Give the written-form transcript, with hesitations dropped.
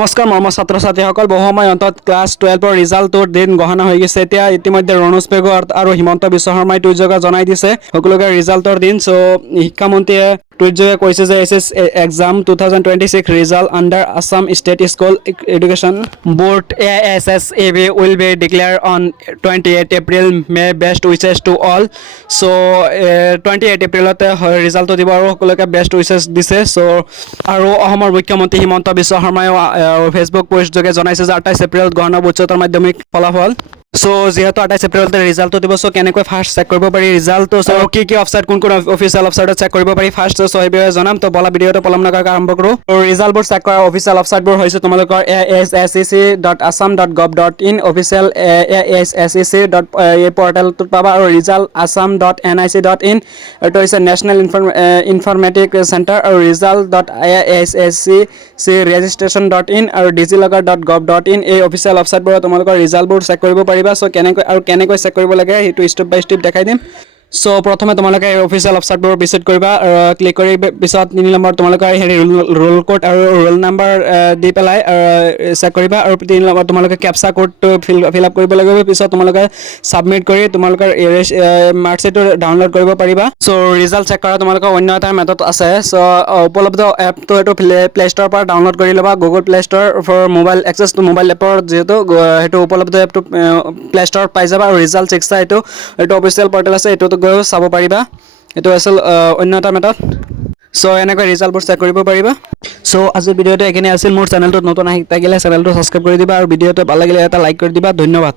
নমস্কাৰ মৰমৰ ছাত্ৰ ছাত্ৰীসকল বহু সময় অন্তত ক্লাছ 12ৰ ৰিজাল্টৰ দিন গহনা হৈ গৈছে এতিয়া ইতিমধ্যে ৰণোজ পেগুৱাৰ আৰু হিমন্ত বিশ্ব শৰ্মাই টুইটযোগে জনাই দিছে সকলোকে ৰিজাল্টৰ দিন সো শিক্ষামন্ত্ৰীয়ে টুইটযোগে কৈছে যে SS exam 2026 result under Assam state school education board ASSEB will be declared on 28 April may best wishes to all so 28 এপ্ৰিলতে ৰিজাল্টটো দিব আৰু সকলোকে বেষ্ট উইচেছ দিছে সো আৰু অসমৰ মুখ্যমন্ত্ৰী হিমন্ত বিশ্ব শৰ্মাই ফেসবুক পোস্ট যোগে জনাইছে যে 28 এপ্ৰিলত গণনা উচ্চতৰ মাধ্যমিক ফলাফল সো যেহেতু 28 এপ্ৰিলতে ৰিজাল্টটো দিব সো কেনেকৈ ফাৰ্ষ্ট চেক কৰিব পাৰি ৰিজাল্টটো সো কি কি অফসাইট কোন কোন অফিচিয়েল অফসাইটত চেক কৰিব পাৰি ফাৰ্ষ্ট সো এই বিষয়ে জনাম তো বলা ভিডিঅটো পলম নকৰাকৈ আৰম্ভ কৰোঁ ৰিজাল্টবোৰ চেক কৰা অফিচিয়েল অফসাইটবোৰ হৈছে তোমালোকৰ assec.assam.gov.in অফিচিয়েল assec. পৰ্টেলটোত পাবা আৰু ৰিজাল্ট assam.nic.in এটো হৈছে নেশ্যনেল ইনফৰমেটিক চেণ্টাৰ আৰু result.assc.registration.in আৰু digilocker.gov.in এই অফিচিয়েল অফসাইটবোৰ তোমালোকৰ ৰিজাল্টবোৰ চেক কৰিব পাৰিবা সো কেনেকৈ চেক কৰিব লাগে হেতু স্টেপ বাই স্টেপ দেখাই দিম সো প্ৰথমে তোমালোকে অফিচিয়েল অফসাইটবোৰ ভিজিট কৰিবা ক্লিক কৰি পিছত 3 নম্বৰ তোমালোকে হেৰি ৰোল কোড আৰু ৰোল নাম্বাৰ দি পেলাই চেক কৰিবা আৰু 3 নম্বৰ তোমালোকে ক্যাপচা কোডটো ফিল আপ কৰিব লাগিব পিছত তোমালোকে সাবমিট কৰি তোমালোকৰ মাৰ্কশ্বিটটো ডাউনলোড কৰিব পাৰিবা সো ৰিজাল্ট চেক কৰা তোমালোকৰ অন্য এটা মেথড আছে সো উপলব্ধ এপটো এটো প্লে ষ্টৰৰ পৰা ডাউনলোড কৰি লবা Google play store for mobile access to mobile এপৰ যেটো হেতু উপলব্ধ এপটো প্লে ষ্টৰত পাই যাবা আৰু ৰিজাল্ট চেকছা এটো অফিচিয়েল পৰ্টেল আছে এটো চাব পাৰিবা এটো আছিল অন্য এটা মেথড সো এনেকৈ ৰিজাল্টবোৰ চেক কৰিব পাৰিবা সো আজি ভিডিঅটো এখানে আছিল মোৰ চেনেলটো নতুন আহি থাকিলে চেনেলটো সাবস্ক্ৰাইব কৰি দিবা আৰু ভিডিঅটো ভাল লাগিলে এটা লাইক কৰি দিবা ধন্যবাদ